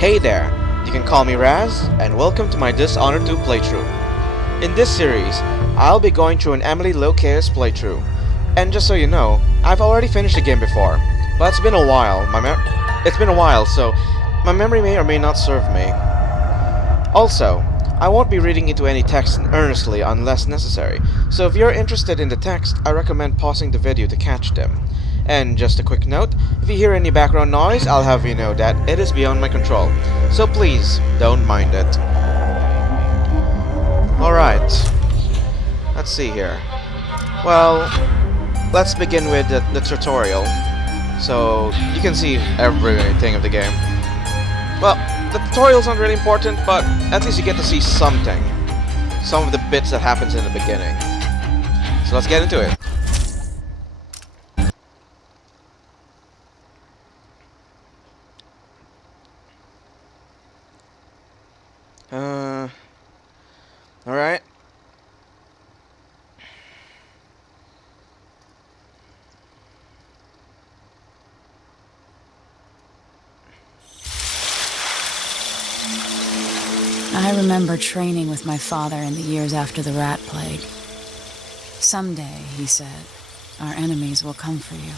Hey there, you can call me Raz, and welcome to my Dishonored 2 playthrough. In this series, I'll be going through an Emily Low-Chaos playthrough. And just so you know, I've already finished the game before, but it's been a while, so my memory may or may not serve me. Also, I won't be reading into any text earnestly unless necessary, so if you're interested in the text, I recommend pausing the video to catch them. And just a quick note, if you hear any background noise, I'll have you know that it is beyond my control, so please, don't mind it. Alright, let's see here. Well, let's begin with the tutorial, so you can see everything of the game. Well, the tutorial's not really important, but at least you get to see something. Some of the bits that happens in the beginning. So let's get into it. Alright. I remember training with my father in the years after the rat plague. Someday, he said, our enemies will come for you.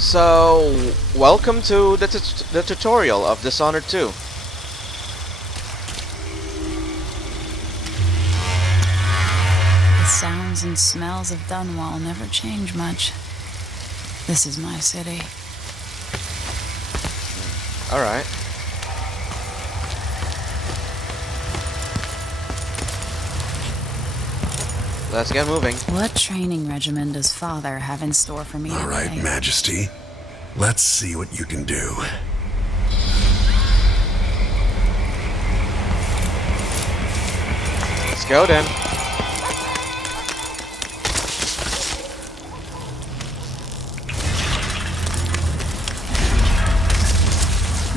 So, welcome to the tutorial of Dishonored 2. The sounds and smells of Dunwall never change much. This is my city. Alright. Let's get moving. What training regimen does father have in store for me today? All right, Majesty. Let's see what you can do. Let's go then.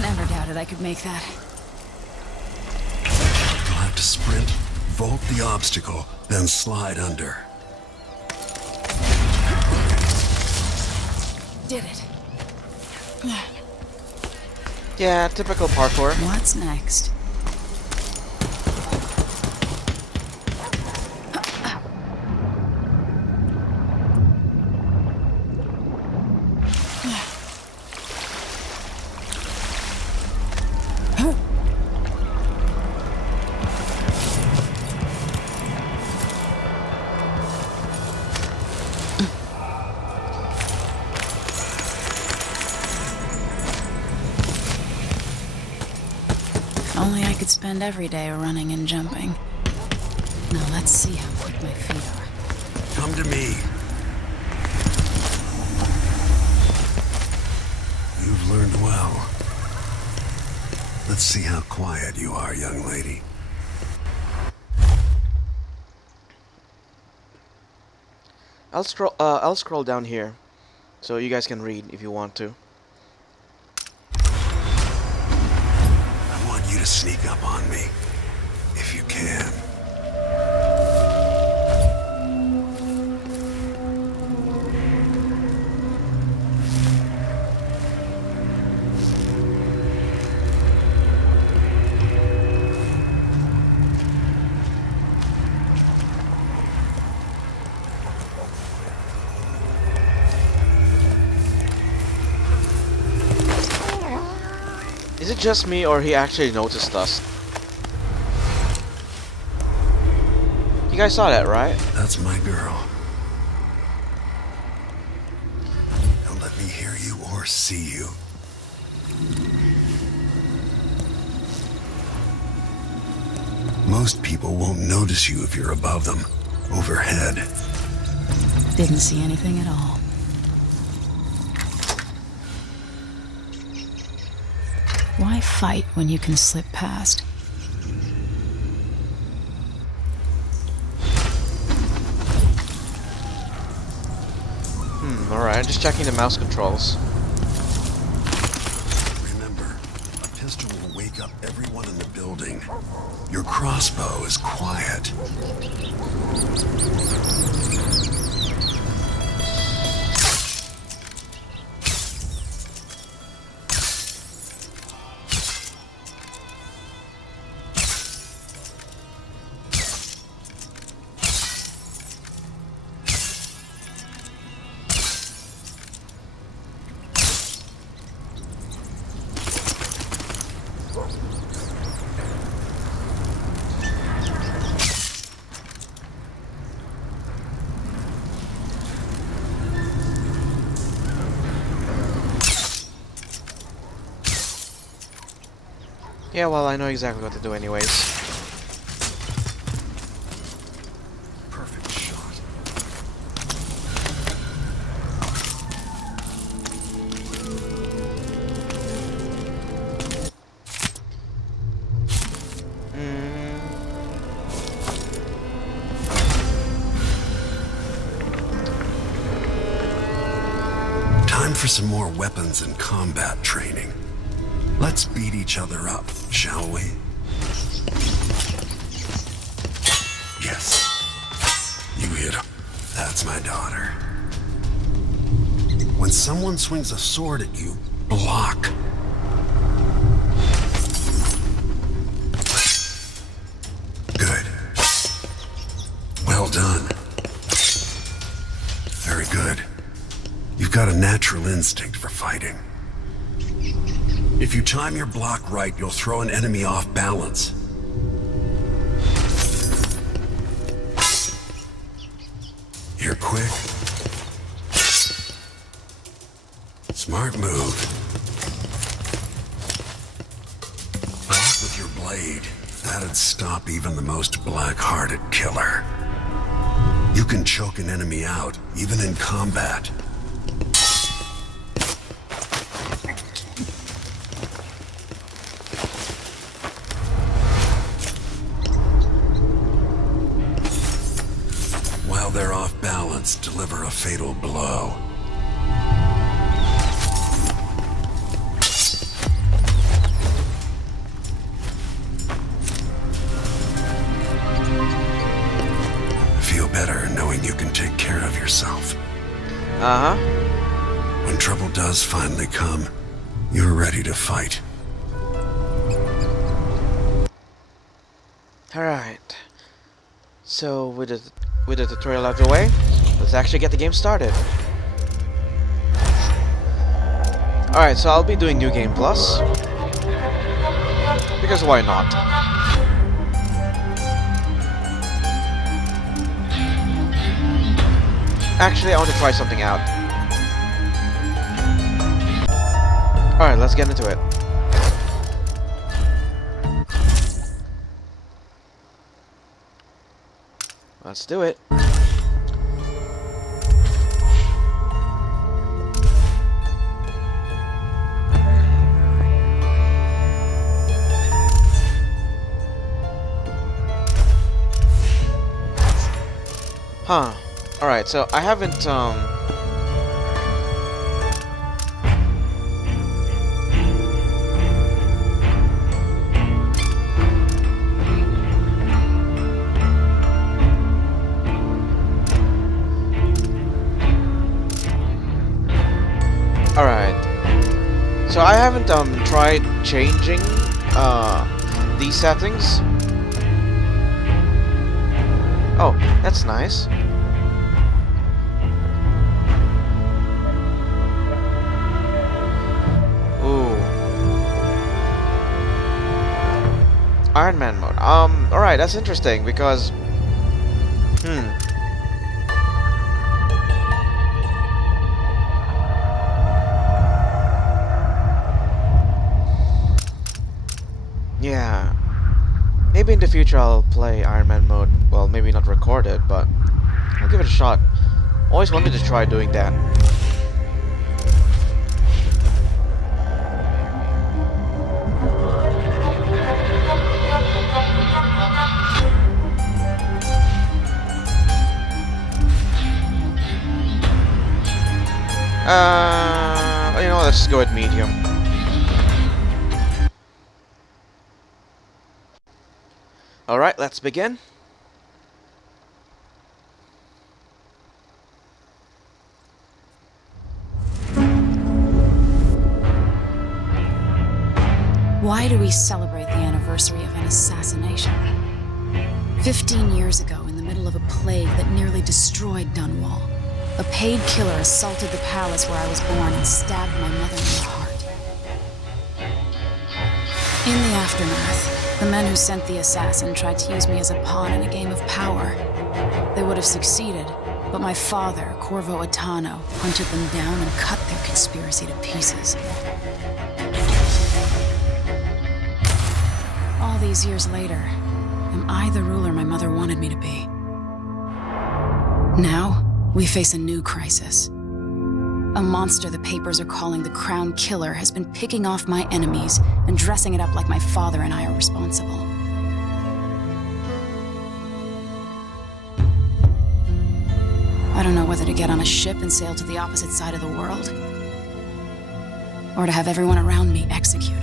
Never doubted I could make that. You'll have to sprint, vault the obstacle, then slide under. Did it. Yeah, typical parkour. What's next? Only I could spend every day running and jumping. Now let's see how quick my feet are. Come to me. You've learned well. Let's see how quiet you are, young lady. I'll scroll down here, so you guys can read if you want to. I want you to sneak up on me, if you can. Is it just me, or he actually noticed us? You guys saw that, right? That's my girl. Don't let me hear you or see you. Most people won't notice you if you're above them, overhead. Didn't see anything at all. Why fight when you can slip past? Alright, just checking the mouse controls. Remember, a pistol will wake up everyone in the building. Your crossbow is quiet. Yeah, well, I know exactly what to do anyways. Perfect shot. Time for some more weapons and combat training. Let's beat each other up, shall we? Yes. You hit him. That's my daughter. When someone swings a sword at you, block. Good. Well done. Very good. You've got a natural instinct for fighting. If you time your block right, you'll throw an enemy off balance. You're quick. Smart move. Block with your blade. That'd stop even the most black-hearted killer. You can choke an enemy out, even in combat. While they're off balance, deliver a fatal blow. Feel better knowing you can take care of yourself. Uh-huh. When trouble does finally come, you're ready to fight. Alright. So, with the tutorial out of the way, let's actually get the game started. Alright, so I'll be doing New Game Plus. Because why not? Actually, I want to try something out. Alright, let's get into it. Let's do it. Huh. Alright, so I haven't, Alright. So I haven't, tried changing, these settings. Oh, that's nice. Ooh. Iron Man mode. Alright, that's interesting because... Yeah. Maybe in the future I'll play Iron Man mode. Well, maybe not record it, but I'll give it a shot. Always wanted to try doing that. You know, let's just go with medium. Alright, let's begin. Why do we celebrate the anniversary of an assassination? 15 years ago, in the middle of a plague that nearly destroyed Dunwall, a paid killer assaulted the palace where I was born and stabbed my mother in the heart. In the aftermath, the men who sent the assassin tried to use me as a pawn in a game of power. They would have succeeded, but my father, Corvo Atano, hunted them down and cut their conspiracy to pieces. All these years later, am I the ruler my mother wanted me to be? Now, we face a new crisis. A monster the papers are calling the Crown Killer has been picking off my enemies and dressing it up like my father and I are responsible. I don't know whether to get on a ship and sail to the opposite side of the world, or to have everyone around me executed.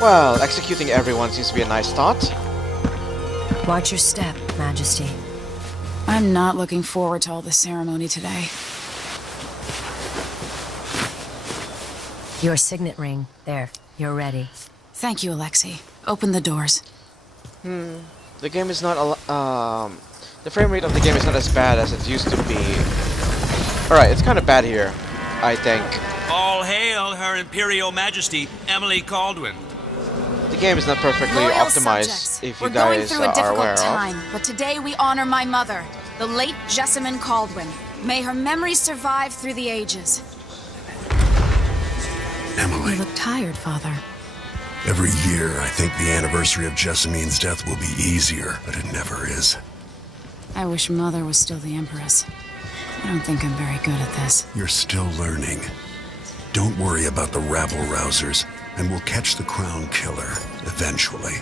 Well, executing everyone seems to be a nice thought. Watch your step, Majesty. I'm not looking forward to all this ceremony today. Your signet ring. There, you're ready. Thank you, Alexei. Open the doors. The game is not the frame rate of the game is not as bad as it used to be. Alright, it's kind of bad here, I think. All hail Her Imperial Majesty, Emily Caldwin. The game is not perfectly Loyal optimized, subjects, if you we're going guys through a are aware difficult of. time, but today we honor my mother, the late Jessamine Caldwin. May her memory survive through the ages. You Emily, look tired, Father. every year I think the anniversary of Jessamine's death will be easier, but it never is. I wish Mother was still the Empress. I don't think I'm very good at this. You're still learning. Don't worry about the rabble-rousers, and we'll catch the Crown Killer, eventually.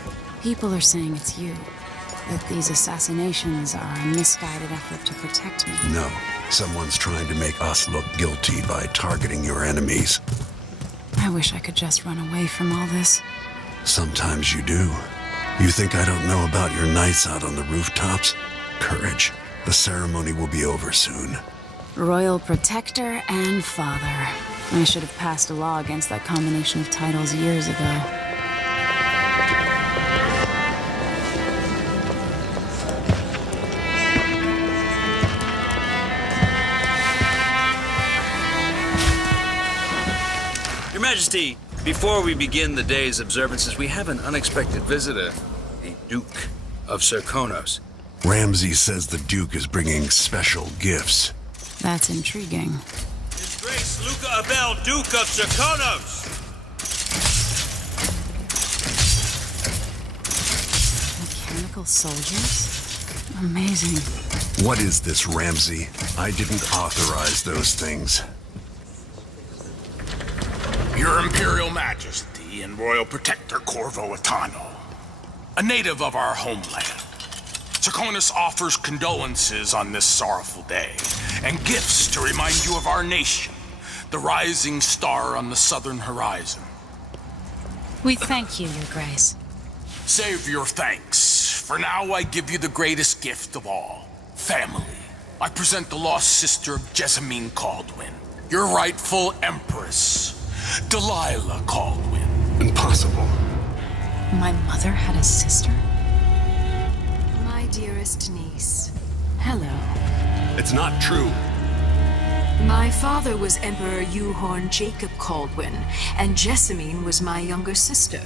People are saying it's you. That these assassinations are a misguided effort to protect me. No, someone's trying to make us look guilty by targeting your enemies. I wish I could just run away from all this. Sometimes you do. You think I don't know about your nights out on the rooftops? Courage. The ceremony will be over soon. Royal Protector and Father. I should have passed a law against that combination of titles years ago. Your Majesty, before we begin the day's observances, we have an unexpected visitor, the Duke of Serkonos. Ramsay says the Duke is bringing special gifts. That's intriguing. His Grace Luca Abel, Duke of Serkonos! Mechanical soldiers? Amazing. What is this, Ramsay? I didn't authorize those things. Your Imperial Majesty and Royal Protector Corvo Atano, a native of our homeland. Serkonos offers condolences on this sorrowful day, and gifts to remind you of our nation, the rising star on the southern horizon. We thank you, Your Grace. Save your thanks, for now I give you the greatest gift of all, family. I present the lost sister of Jessamine Caldwin, your rightful empress, Delilah Caldwin. Impossible. My mother had a sister? My dearest niece. Hello. It's not true. My father was Emperor Euhorn Jacob Caldwin, and Jessamine was my younger sister.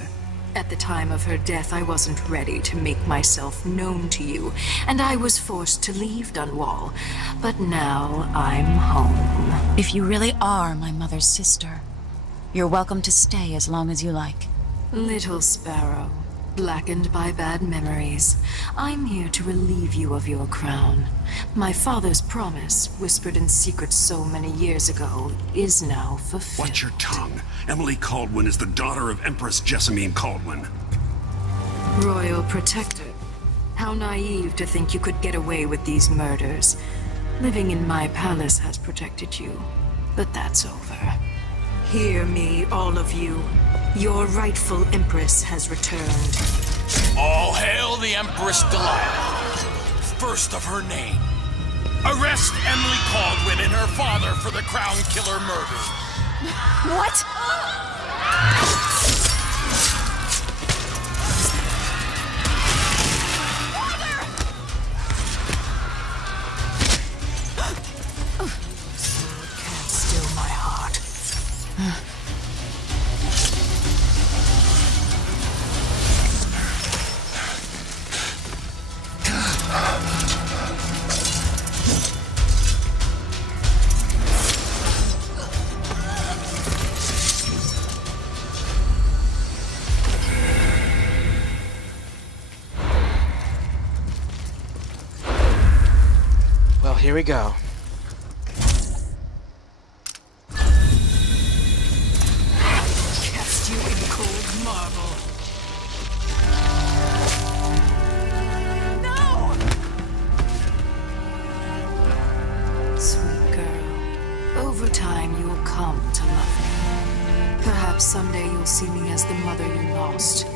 At the time of her death, I wasn't ready to make myself known to you, and I was forced to leave Dunwall. But now I'm home. If you really are my mother's sister, you're welcome to stay as long as you like. Little sparrow, blackened by bad memories, I'm here to relieve you of your crown. My father's promise, whispered in secret so many years ago, is now fulfilled. Watch your tongue. Emily Caldwin is the daughter of Empress Jessamine Caldwin. Royal Protector. How naive to think you could get away with these murders. Living in my palace has protected you, but that's over. Hear me, all of you. Your rightful Empress has returned. All hail the Empress Delilah, first of her name. Arrest Emily Caldwin and her father for the Crown Killer murder. What? Sword can't still my heart. here we go. Cast you in cold marble. No! Sweet girl, over time you'll come to love me. Perhaps someday you'll see me as the mother you lost.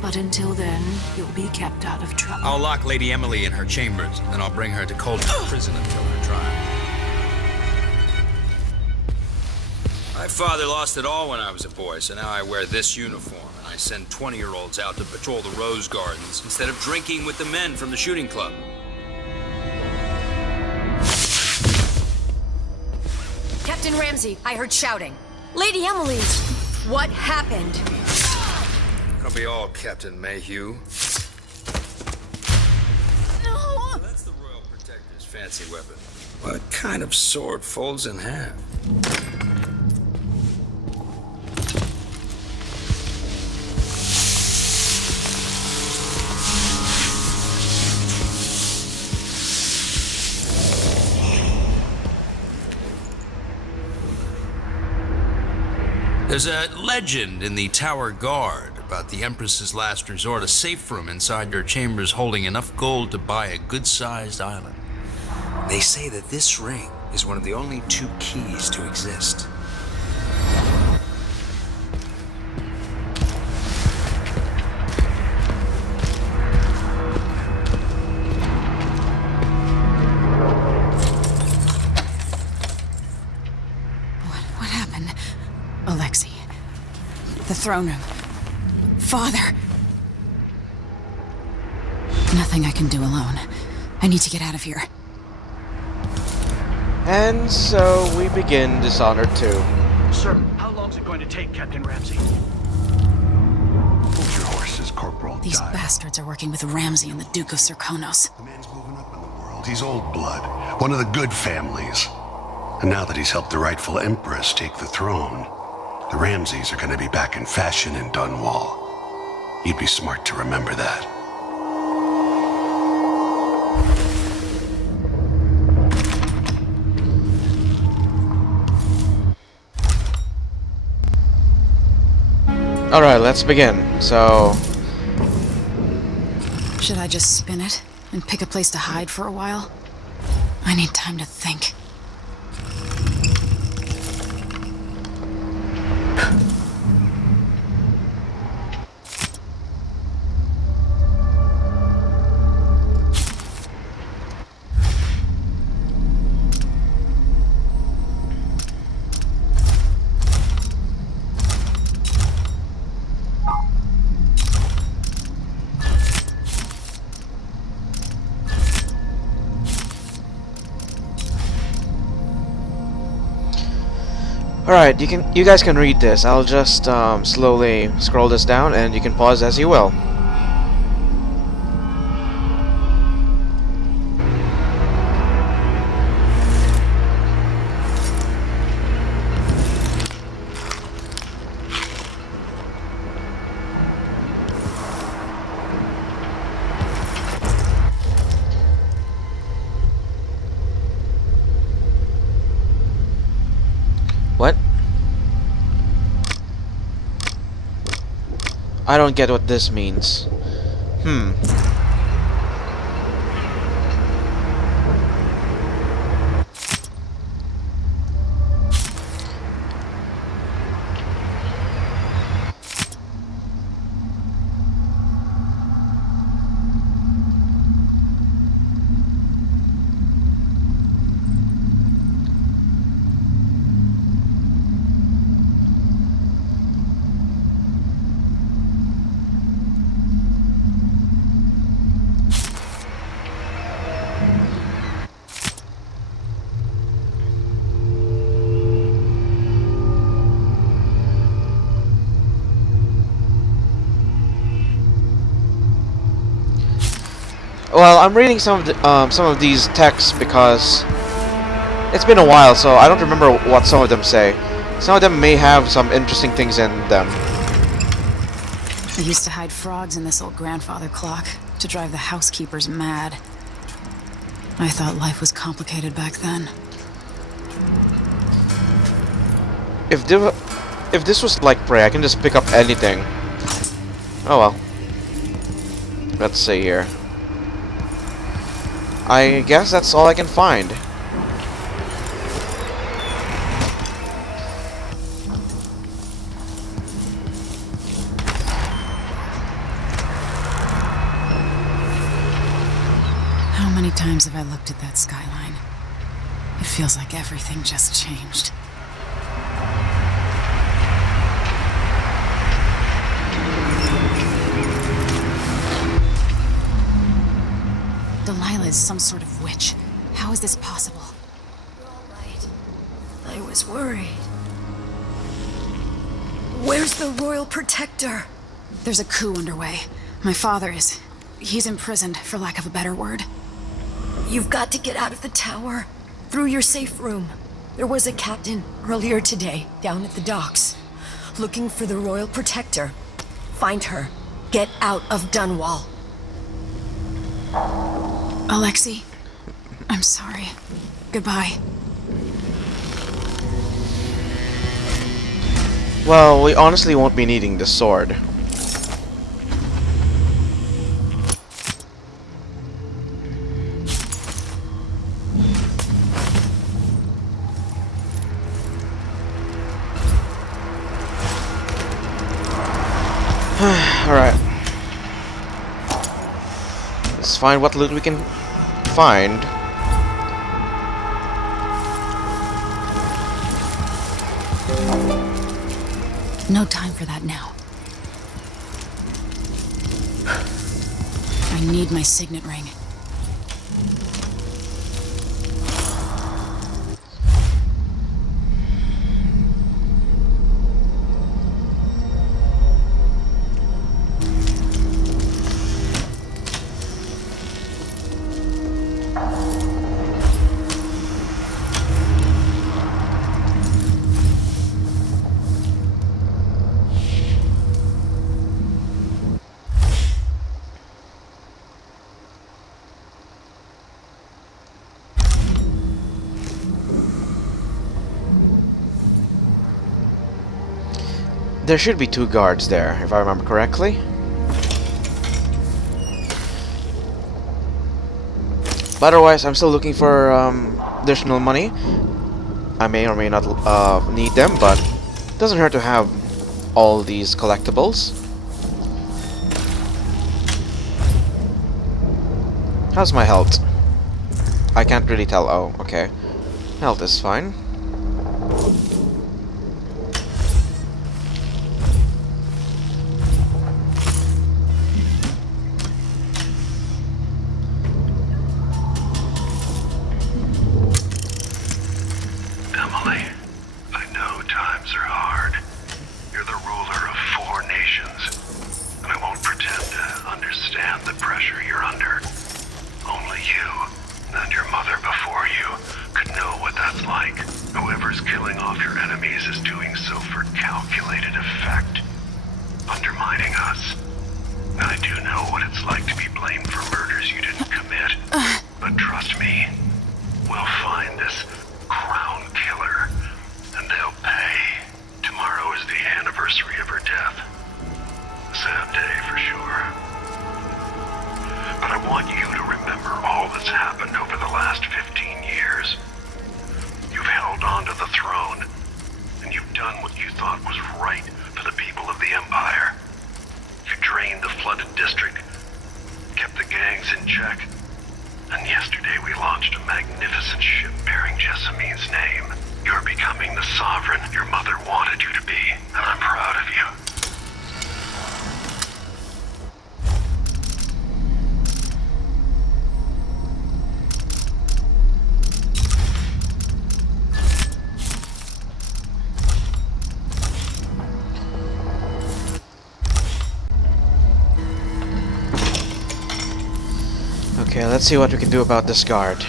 But until then, you'll be kept out of trouble. I'll lock Lady Emily in her chambers, then I'll bring her to Coldman prison until her trial. My father lost it all when I was a boy, so now I wear this uniform, and I send 20-year-olds out to patrol the rose gardens instead of drinking with the men from the shooting club. Captain Ramsey, I heard shouting. Lady Emily! What happened? I'll be all Captain Mayhew. No! That's the Royal Protector's fancy weapon. What kind of sword folds in half? There's a legend in the Tower Guard about the Empress's last resort, a safe room inside your chambers holding enough gold to buy a good-sized island. They say that this ring is one of the only 2 keys to exist. What happened? Alexei. The throne room. Father! Nothing I can do alone. I need to get out of here. And so we begin Dishonored 2. Sir, how long's it going to take, Captain Ramsey? Hold your horses, Corporal. These Dive. bastards are working with Ramsey and the Duke of Serkonos. The man's moving up in the world. He's old blood, one of the good families. And now that he's helped the rightful Empress take the throne, the Ramseys are going to be back in fashion in Dunwall. You'd be smart to remember that. Alright, let's begin. So, Should I just spin it and pick a place to hide for a while? I need time to think. alright, you guys can read this. I'll just slowly scroll this down, and you can pause as you will. What? I don't get what this means. Well, I'm reading some of these texts because it's been a while, so I don't remember what some of them say. Some of them may have some interesting things in them. I used to hide frogs in this old grandfather clock to drive the housekeepers mad. I thought life was complicated back then. If this was like Prey, I can just pick up anything. Oh well. Let's see here. I guess that's all I can find. How many times have I looked at that skyline? It feels like everything just changed. Delilah is some sort of witch. How is this possible? You're all right. I was worried. Where's the Royal Protector? There's a coup underway. My father is... he's imprisoned, for lack of a better word. You've got to get out of the tower. Through your safe room. There was a captain earlier today, down at the docks. Looking for the Royal Protector. Find her. Get out of Dunwall. Alexei, I'm sorry. Goodbye. Well, we honestly won't be needing the sword. Alright. Let's find what loot we can find. No time for that now. I need my signet ring. There should be 2 guards there, if I remember correctly. But otherwise, I'm still looking for additional money. I may or may not need them, but it doesn't hurt to have all these collectibles. How's my health? I can't really tell. Oh, okay. Health is fine. Emily, I know times are hard. You're the ruler of 4 nations, and I won't pretend to understand the pressure you're under. Only you, and your mother before you, could know what that's like. Whoever's killing off your enemies is doing so for calculated effect, undermining us. And I do know what it's like to be blamed for murders you didn't commit. But trust me, we'll find this crown killer, and they'll pay. Tomorrow is the anniversary of her death. A sad day for sure. But I want you to remember all that's happened over the last 15 years. You've held on to the throne, and you've done what you thought was right for the people of the Empire. You drained the flooded district, kept the gangs in check, and yesterday we launched a magnificent ship bearing Jessamine's name. You're becoming the sovereign your mother wanted you to be, and I'm proud of you. Okay, let's see what we can do about this guard.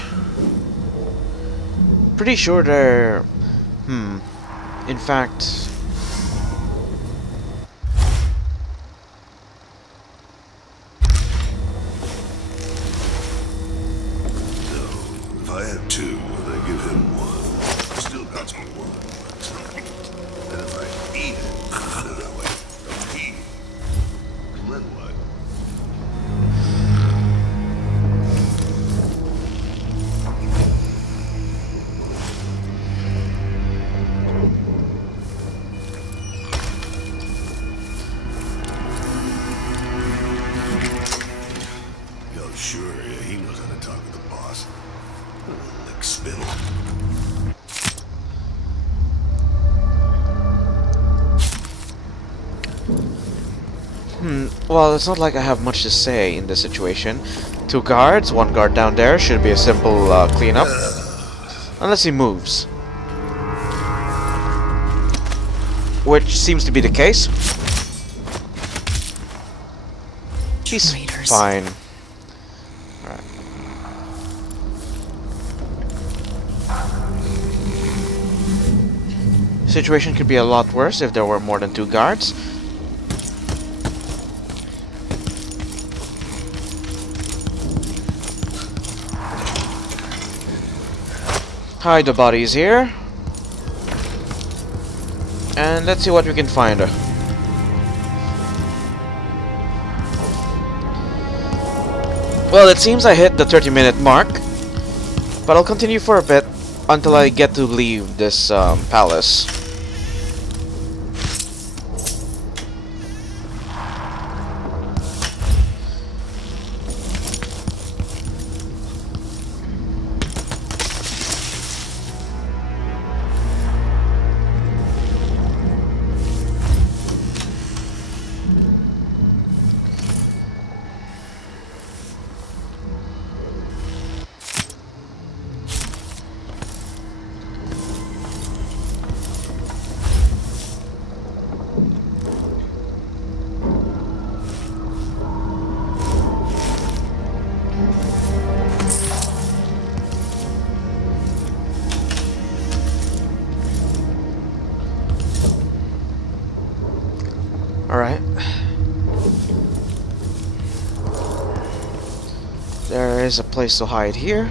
Pretty sure they're... In fact... And if I eat it, no, wait, don't eat it. Then what? Yo, sure, yeah, he knows how to talk with the boss. Like spittle. Well, it's not like I have much to say in this situation. 2 guards, 1 guard down there, should be a simple cleanup. Unless he moves. Which seems to be the case. He's Traitors. fine. Alright. Situation could be a lot worse if there were more than 2 guards. Hide the bodies here. And let's see what we can find. Well, it seems I hit the 30-minute mark. But I'll continue for a bit until I get to leave this palace. Alright. There is a place to hide here.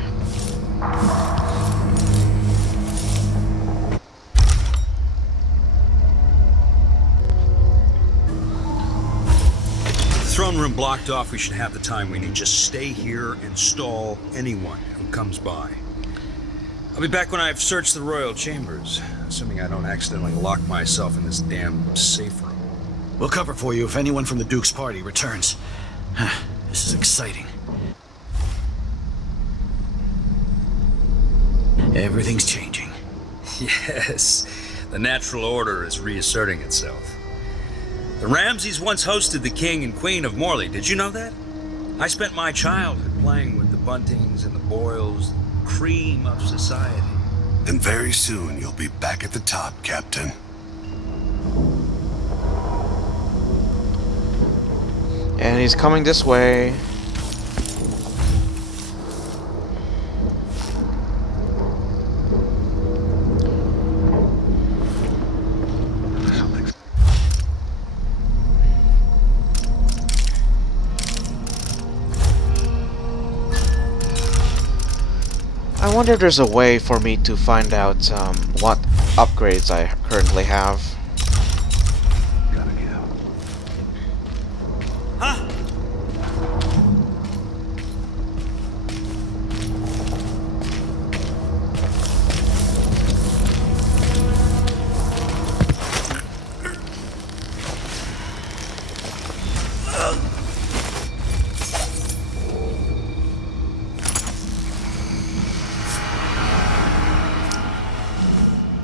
Throne room blocked off. We should have the time we need. Just stay here and stall anyone who comes by. I'll be back when I've searched the royal chambers, assuming I don't accidentally lock myself in this damn safe room. We'll cover for you if anyone from the Duke's party returns. This is exciting. Everything's changing. Yes, the natural order is reasserting itself. The Ramseys once hosted the King and Queen of Morley. Did you know that? I spent my childhood playing with the Buntings and the Boyles, the cream of society. And very soon you'll be back at the top, Captain. And he's coming this way. I wonder if there's a way for me to find out what upgrades I currently have. Gotta get out. Huh?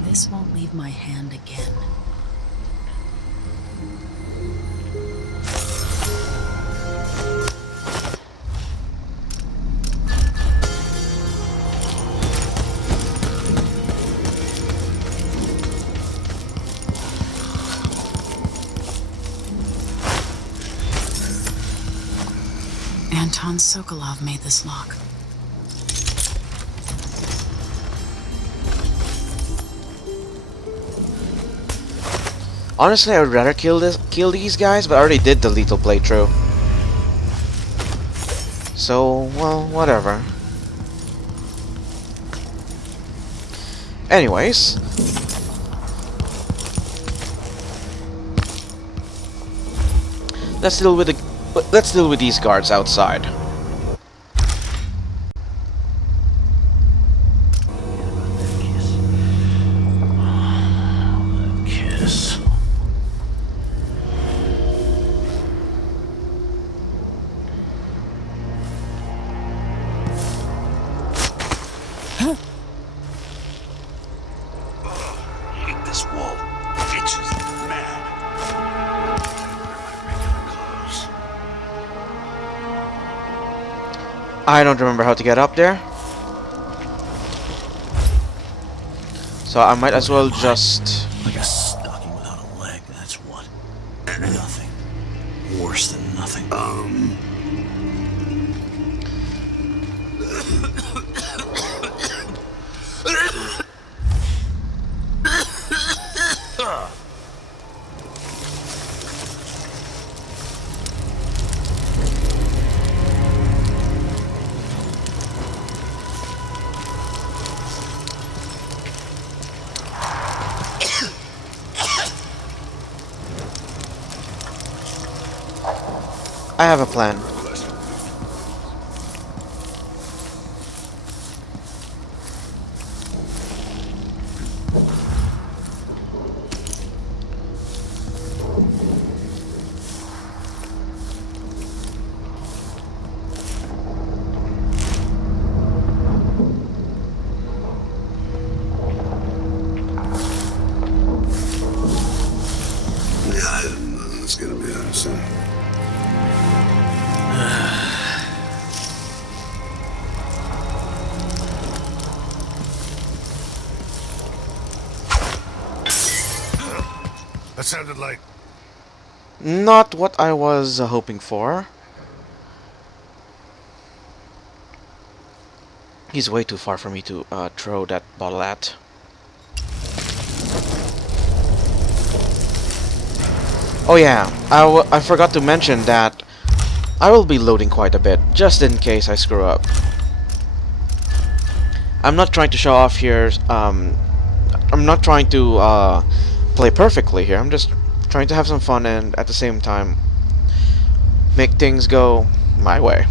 This won't leave my hand again. Anton Sokolov made this lock. Honestly, I would rather kill these guys, but I already did the lethal playthrough. So, well, whatever. Anyways, let's deal with these guards outside. Kiss. Hate this wall. Itches like mad. I don't remember how to get up there, so I might as well just... Like a stocking without a leg, that's what. Nothing. Worse than nothing. I have a plan. Yeah, it's gonna be awesome. That sounded like... Not what I was hoping for. He's way too far for me to throw that bottle at. Oh yeah, I forgot to mention that I will be loading quite a bit, just in case I screw up. I'm not trying to show off here, I'm not trying to play perfectly here, I'm just trying to have some fun and at the same time make things go my way.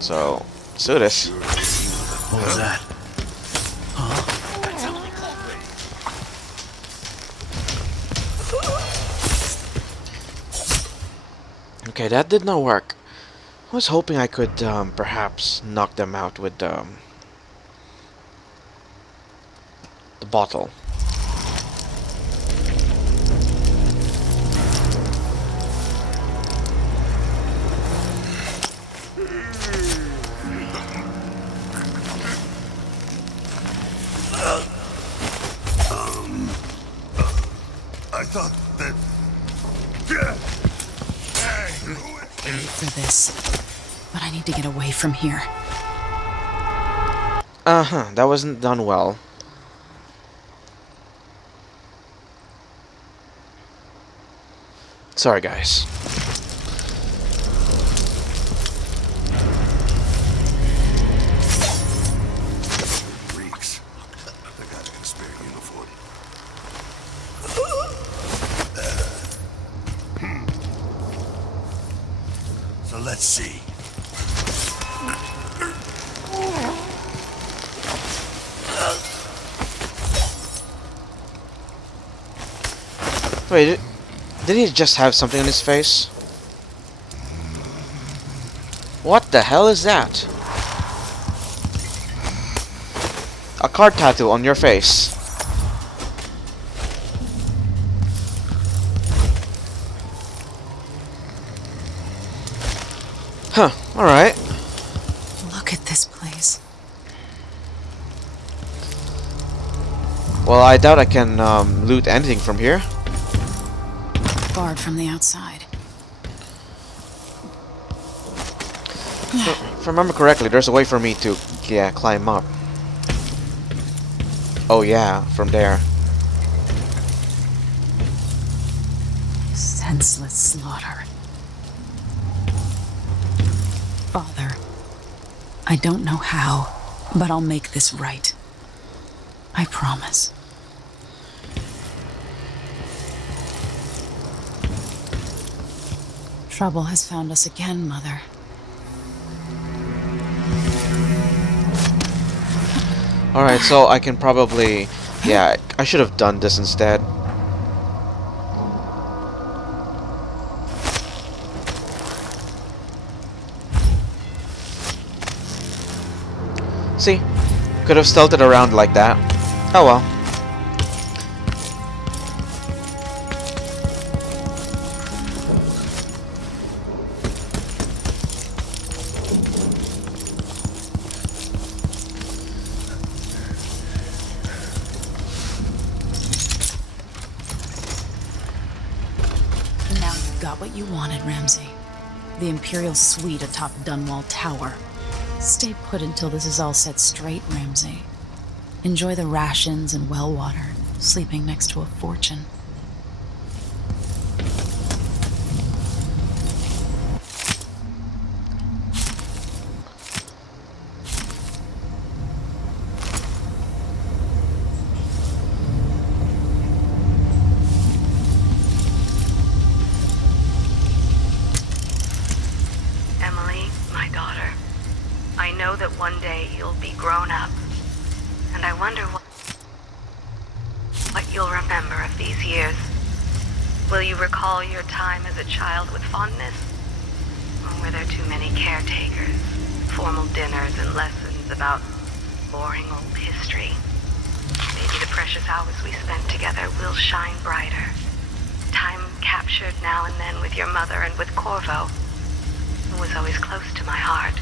So, let's do this. What was that? Okay, that did not work. I was hoping I could perhaps knock them out with the bottle. I thought that... Wait for this. But I need to get away from here. Uh-huh, that wasn't done well. Sorry, guys. Freaks. That guy's got a spare uniform. So let's see. Wait, did he just have something on his face? What the hell is that? A card tattoo on your face. Huh, alright. Look at this place. Well, I doubt I can loot anything from here. Barred from the outside. If I remember correctly, there's a way for me to, yeah, climb up. Oh yeah, from there. Senseless slaughter. Father, I don't know how, but I'll make this right. I promise. Trouble has found us again, Mother. Alright, so I can probably... Yeah, I should have done this instead. See? Could have stealthed around like that. Oh well. Now you've got what you wanted, Ramsay. The Imperial suite atop Dunwall Tower. Stay put until this is all set straight, Ramsay. Enjoy the rations and well water, sleeping next to a fortune. Emily, my daughter, I know that one day you'll be grown up, and I wonder what you'll remember of these years. Will you recall your time as a child with fondness? Or were there too many caretakers, formal dinners, and lessons about boring old history? Maybe the precious hours we spent together will shine brighter. Time captured now and then with your mother and with Corvo, who was always close to my heart.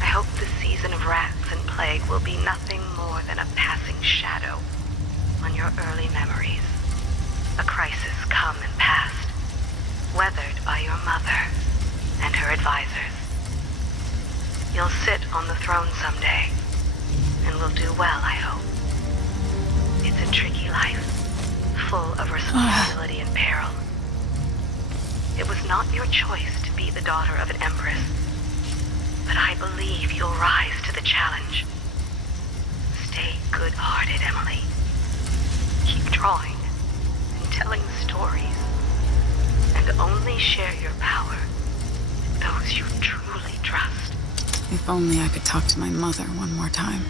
I hope the season of rats and plague will be nothing more than a passing shadow on your early memories. A crisis come and past, weathered by your mother and her advisors. You'll sit on the throne someday, and will do well, I hope. It's a tricky life, full of responsibility and peril. It was not your choice to be the daughter of an empress, but I believe you'll rise to the challenge. Stay good-hearted, Emily. Keep drawing and telling stories, and only share your power with those you truly trust. If only I could talk to my mother one more time.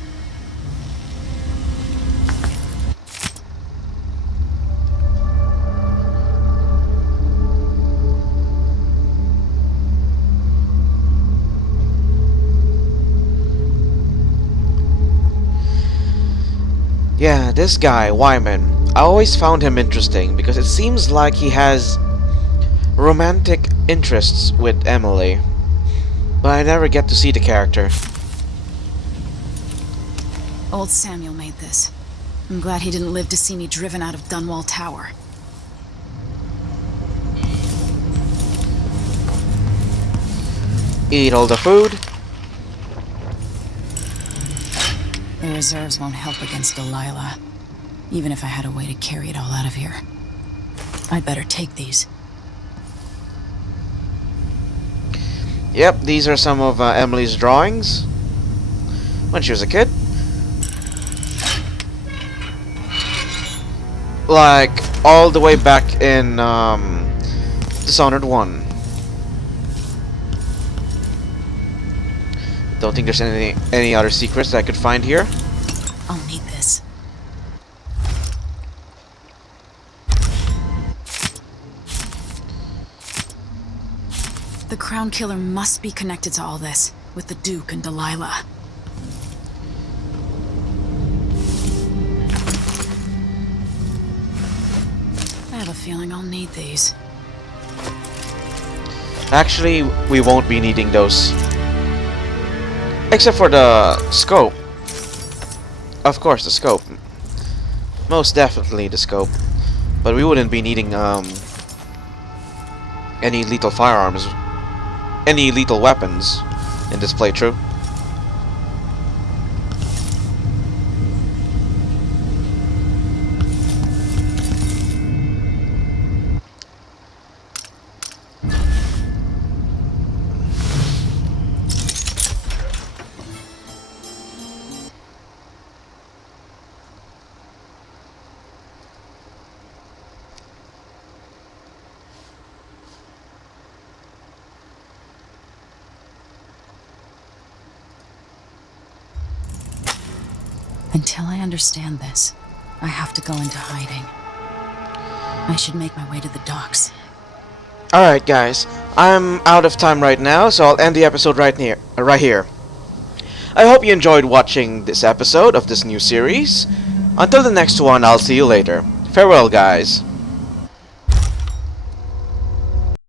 Yeah, this guy, Wyman, I always found him interesting because it seems like he has romantic interests with Emily, but I never get to see the character. Old Samuel made this. I'm glad he didn't live to see me driven out of Dunwall Tower. Eat all the food. The reserves won't help against Delilah, even if I had a way to carry it all out of here. I'd better take these. Yep, these are some of Emily's drawings when she was a kid. Like, all the way back in Dishonored 1. Don't think there's any other secrets that I could find here. I'll need this. The Crown Killer must be connected to all this, with the Duke and Delilah. I have a feeling I'll need these. Actually, we won't be needing those. Except for the scope. Of course, the scope. Most definitely the scope. But we wouldn't be needing any lethal firearms, any lethal weapons in this playthrough. Until I understand this, I have to go into hiding. I should make my way to the docks. Alright guys, I'm out of time right now, so I'll end the episode right here. I hope you enjoyed watching this episode of this new series. Until the next one, I'll see you later. Farewell guys.